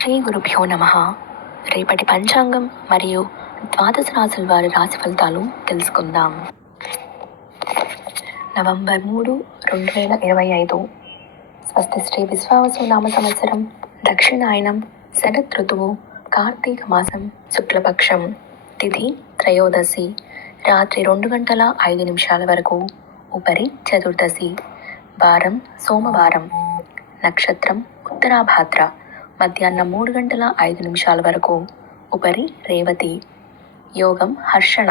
శ్రీ గురుభ్యో నమ. రేపటి పంచాంగం మరియు ద్వాదశ రాశుల వారి రాశి ఫలితాలు తెలుసుకుందాం. నవంబర్ 3, 2025. స్వస్తి శ్రీ విశ్వావసు నామ సంవత్సరం, దక్షిణాయనం, శరత్ ఋతువు, కార్తీక మాసం, శుక్లపక్షం, తిథి త్రయోదశి, రాత్రి 2 గంటల 5 నిమిషాల వరకు, ఉపరి చతుర్దశి, వారం సోమవారం, నక్షత్రం ఉత్తరాభాద్ర, మధ్యాహ్నం 3 గంటల 5 నిమిషాల వరకు, ఉపరి రేవతి, యోగం హర్షణ,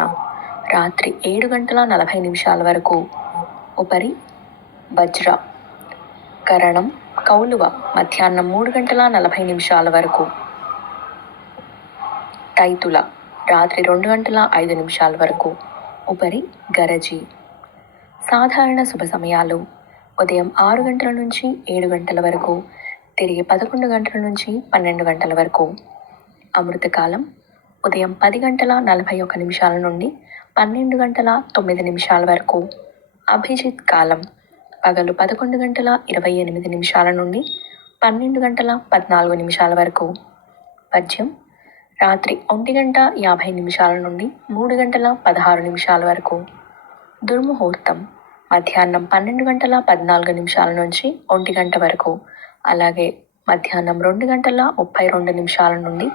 రాత్రి 7 గంటల 40 నిమిషాల వరకు, ఉపరి వజ్ర, కరణం కౌలువ, మధ్యాహ్నం 3 గంటల 40 నిమిషాల వరకు, తైతుల, రాత్రి 2 గంటల 5 నిమిషాల వరకు, ఉపరి గరజి. సాధారణ శుభ సమయాలు: ఉదయం 6 గంటల నుంచి 7 గంటల వరకు, తిరిగి 11 గంటల నుంచి 12 గంటల వరకు. అమృతకాలం ఉదయం 10 గంటల 41 నిమిషాల నుండి 12 గంటల 9 నిమిషాల వరకు. అభిజిత్ కాలం పగలు 11 గంటల 28 నిమిషాల నుండి 12 గంటల 14 నిమిషాల వరకు. వర్జ్యం రాత్రి 1 గంట 50 నిమిషాల నుండి 3 గంటల 16 నిమిషాల వరకు. దుర్ముహూర్తం మధ్యాహ్నం 12 గంటల 14 నిమిషాల నుంచి 1 గంట వరకు, అలాగే మధ్యాహ్నం 2 గంటల 32 నిమిషాల నుండి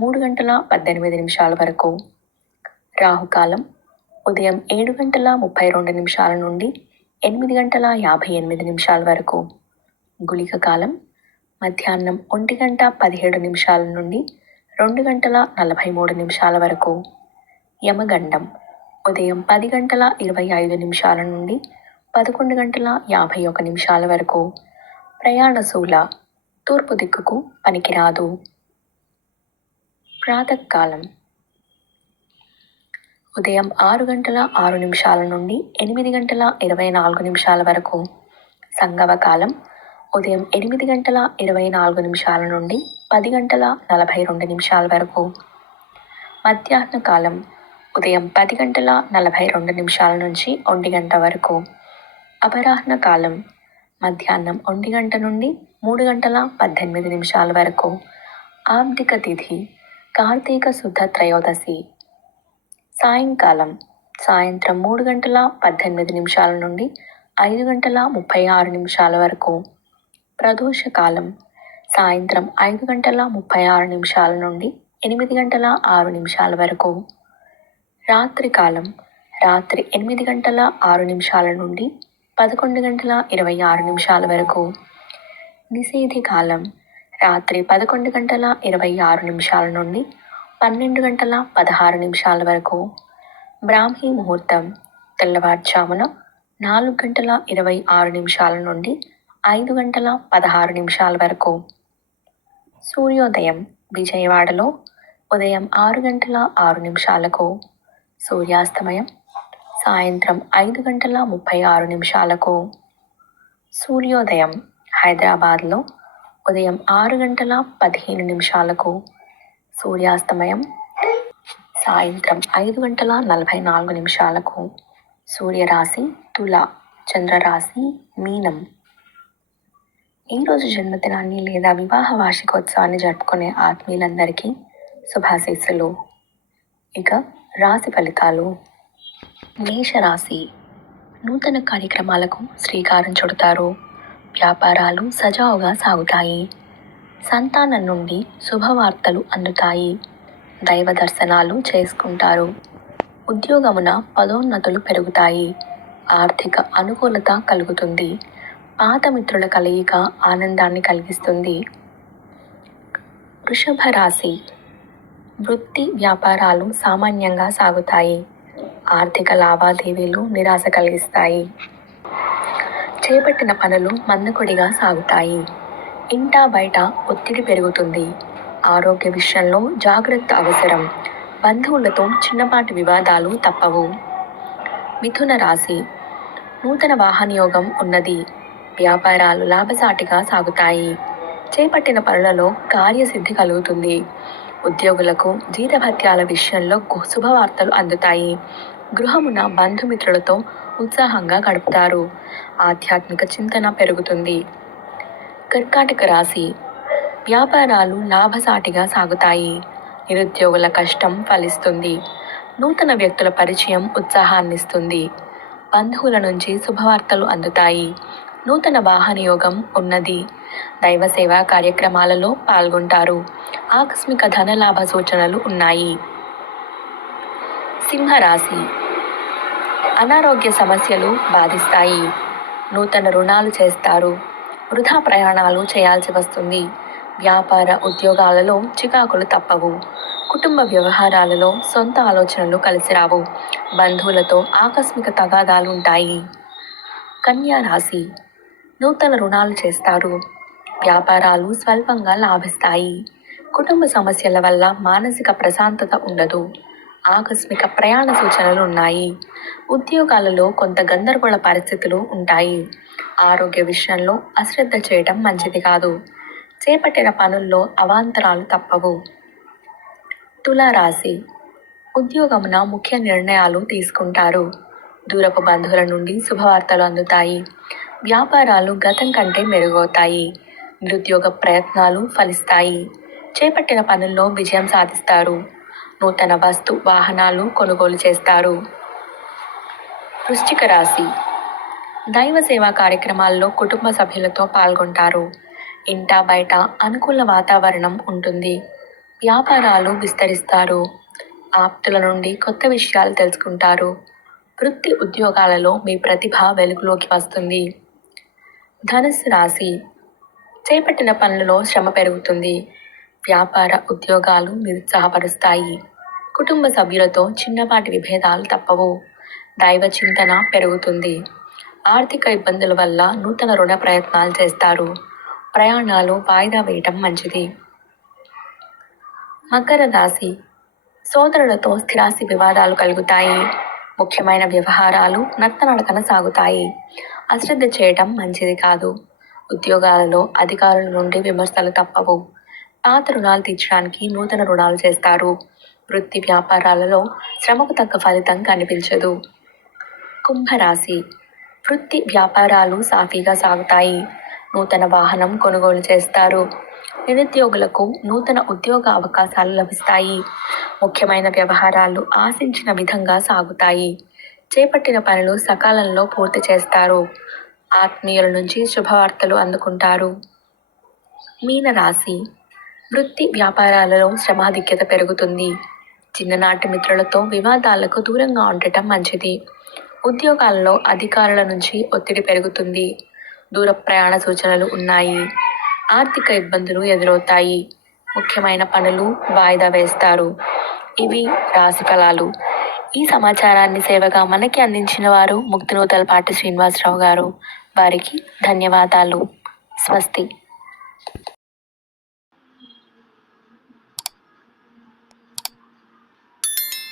3 గంటల 18 నిమిషాల వరకు. రాహుకాలం ఉదయం 7 గంటల 32 నిమిషాల నుండి 8 గంటల 58 నిమిషాల వరకు. గుళిక కాలం మధ్యాహ్నం 1 గంట 17 నిమిషాల నుండి 2 గంటల 43 నిమిషాల వరకు. యమగండం ఉదయం 10 గంటల 25 నిమిషాల నుండి 11 గంటల 51 నిమిషాల వరకు. ప్రయాణశూల తూర్పు దిక్కుకు పనికిరాదు. ప్రాతకాలం ఉదయం 6 గంటల 6 నిమిషాల నుండి 8 గంటల 24 నిమిషాల వరకు. సంగమ కాలం ఉదయం 8 గంటల 24 నిమిషాల నుండి 10 గంటల 42 నిమిషాల వరకు. మధ్యాహ్న కాలం ఉదయం 10 గంటల 42 నిమిషాల నుంచి 1 గంట వరకు. అపరాహ్న కాలం మధ్యాహ్నం 1 గంట నుండి 3 గంటల 18 నిమిషాల వరకు. ఆబ్దిక తిథి కార్తీక శుద్ధ త్రయోదశి. సాయంకాలం సాయంత్రం 3 గంటల 18 నిమిషాల నుండి 5 గంటల 36 నిమిషాల వరకు. ప్రదోష కాలం సాయంత్రం 5 గంటల 36 నిమిషాల నుండి 8 గంటల 6 నిమిషాల వరకు. రాత్రి కాలం రాత్రి 8 గంటల 6 నిమిషాల నుండి 11 గంటల 26 నిమిషాల వరకు. నిషేధి కాలం రాత్రి 11 గంటల 26 నిమిషాల నుండి 12 గంటల 16 నిమిషాల వరకు. బ్రాహ్మీ ముహూర్తం తెల్లవారుజామున 4 గంటల 26 నిమిషాల నుండి 5 గంటల 16 నిమిషాల వరకు. సూర్యోదయం విజయవాడలో ఉదయం 6 గంటల 6 నిమిషాలకు. సూర్యాస్తమయం సాయంత్రం 5 గంటల 36 నిమిషాలకు. సూర్యోదయం హైదరాబాద్లో ఉదయం 6 గంటల 15 నిమిషాలకు. సూర్యాస్తమయం సాయంత్రం 5 గంటల 44 నిమిషాలకు. సూర్యరాశి తుల, చంద్రరాశి మీనం. ఈరోజు జన్మదినాన్ని లేదా వివాహ వార్షికోత్సవాన్ని జరుపుకునే ఆత్మీయులందరికీ శుభాశీస్సులు. ఇక రాశి ఫలితాలు. మేషరాశి నూతన కార్యక్రమాలకు శ్రీకారం చుడతారు. వ్యాపారాలు సజావుగా సాగుతాయి. సంతానం నుండి శుభవార్తలు అందుతాయి. దైవ దర్శనాలు చేసుకుంటారు. ఉద్యోగమున పదోన్నతులు పెరుగుతాయి. ఆర్థిక అనుకూలత కలుగుతుంది. పాత మిత్రుల కలయిక ఆనందాన్ని కలిగిస్తుంది. వృషభ రాశి వృత్తి వ్యాపారాలు సామాన్యంగా సాగుతాయి. ఆర్థిక లావాదేవీలు నిరాశ కలిగిస్తాయి. చేపట్టిన పనులు మందకొడిగా సాగుతాయి. ఇంటా బయట ఒత్తిడి పెరుగుతుంది. ఆరోగ్య విషయంలో జాగ్రత్త అవసరం. బంధువులతో చిన్నపాటి వివాదాలు తప్పవు. మిథున రాశి నూతన వాహనయోగం ఉన్నది. వ్యాపారాలు లాభసాటిగా సాగుతాయి. చేపట్టిన పనులలో కార్యసిద్ధి కలుగుతుంది. ఉద్యోగులకు జీతభత్యాల విషయంలో శుభవార్తలు అందుతాయి. గృహమున బంధుమిత్రులతో ఉత్సాహంగా గడుపుతారు. ఆధ్యాత్మిక చింతన పెరుగుతుంది. కర్కాటక రాశి వ్యాపారాలు లాభసాటిగా సాగుతాయి. నిరుద్యోగుల కష్టం ఫలిస్తుంది. నూతన వ్యక్తుల పరిచయం ఉత్సాహాన్నిస్తుంది. బంధువుల నుంచి శుభవార్తలు అందుతాయి. నూతన వాహన యోగం ఉన్నది. దైవ సేవా కార్యక్రమాలలో పాల్గొంటారు. ఆకస్మిక ధనలాభ సూచనలు ఉన్నాయి. సింహరాశి. అనారోగ్య సమస్యలు బాధిస్తాయి. నూతన రుణాలు చేస్తారు. వృధా ప్రయాణాలు చేయాల్సి వస్తుంది. వ్యాపార ఉద్యోగాలలో చికాకులు తప్పవు. కుటుంబ వ్యవహారాలలో సొంత ఆలోచనలు కలిసిరావు. బంధువులతో ఆకస్మిక తగాదాలు ఉంటాయి. కన్యా రాశి. నూతన రుణాలు చేస్తారు. వ్యాపారాలు స్వల్పంగా లాభిస్తాయి. కుటుంబ సమస్యల వల్ల మానసిక ప్రశాంతత ఉండదు. ఆకస్మిక ప్రయాణ సూచనలు ఉన్నాయి. ఉద్యోగాలలో కొంత గందరగోళ పరిస్థితులు ఉంటాయి. ఆరోగ్య విషయంలో అశ్రద్ధ చేయడం మంచిది కాదు. చేపట్టిన పనుల్లో అవాంతరాలు తప్పవు. తులారాశి. ఉద్యోగమున ముఖ్య నిర్ణయాలు తీసుకుంటారు. దూరపు బంధువుల నుండి శుభవార్తలు అందుతాయి. వ్యాపారాలు గతం కంటే మెరుగవుతాయి. నిరుద్యోగ ప్రయత్నాలు ఫలిస్తాయి. చేపట్టిన పనుల్లో విజయం సాధిస్తారు. నూతన వస్తు వాహనాలు కొనుగోలు చేస్తారు. వృశ్చిక రాశి. దైవ సేవా కార్యక్రమాల్లో కుటుంబ సభ్యులతో పాల్గొంటారు. ఇంటా బయట అనుకూల వాతావరణం ఉంటుంది. వ్యాపారాలు విస్తరిస్తారు. ఆప్తుల నుండి కొత్త విషయాలు తెలుసుకుంటారు. వృత్తి ఉద్యోగాలలో మీ ప్రతిభ వెలుగులోకి వస్తుంది. ధనుస్సు రాశి. చేపట్టిన పనులలో శ్రమ పెరుగుతుంది. వ్యాపార ఉద్యోగాలు నిరుత్సాహపరుస్తాయి. కుటుంబ సభ్యులతో చిన్నపాటి విభేదాలు తప్పవు. దైవ చింతన పెరుగుతుంది. ఆర్థిక ఇబ్బందుల వల్ల నూతన రుణ ప్రయత్నాలు చేస్తారు. ప్రయాణాలు వాయిదా వేయటం మంచిది. మకర రాశి. సోదరులతో స్థిరాస్తి వివాదాలు కలుగుతాయి. ముఖ్యమైన వ్యవహారాలు నత్తనడకన సాగుతాయి. అశ్రద్ధ చేయటం మంచిది కాదు. ఉద్యోగాలలో అధికారుల నుండి విమర్శలు తప్పవు. పాత రుణాలు తీర్చడానికి నూతన రుణాలు చేస్తారు. వృత్తి వ్యాపారాలలో శ్రమకు తగ్గ ఫలితం కనిపించదు. కుంభరాశి. వృత్తి వ్యాపారాలు సాఫీగా సాగుతాయి. నూతన వాహనం కొనుగోలు చేస్తారు. నిరుద్యోగులకు నూతన ఉద్యోగ అవకాశాలు లభిస్తాయి. ముఖ్యమైన వ్యవహారాలు ఆశించిన విధంగా సాగుతాయి. చేపట్టిన పనులు సకాలంలో పూర్తి చేస్తారు. ఆత్మీయుల నుంచి శుభవార్తలు అందుకుంటారు. మీనరాశి. వృత్తి వ్యాపారాలలో శ్రమాధిక్యత పెరుగుతుంది. చిన్ననాటి మిత్రులతో వివాదాలకు దూరంగా ఉండటం మంచిది. ఉద్యోగాలలో అధికారుల నుంచి ఒత్తిడి పెరుగుతుంది. దూర ప్రయాణ సూచనలు ఉన్నాయి. ఆర్థిక ఇబ్బందులు ఎదురవుతాయి. ముఖ్యమైన పనులు వాయిదా వేస్తారు. ఇవి రాశి ఫలాలు. ఈ సమాచారాన్ని సేవగా మనకి అందించిన వారు ముక్తినూతలపాటి శ్రీనివాసరావు గారు. వారికి ధన్యవాదాలు. స్వస్తి.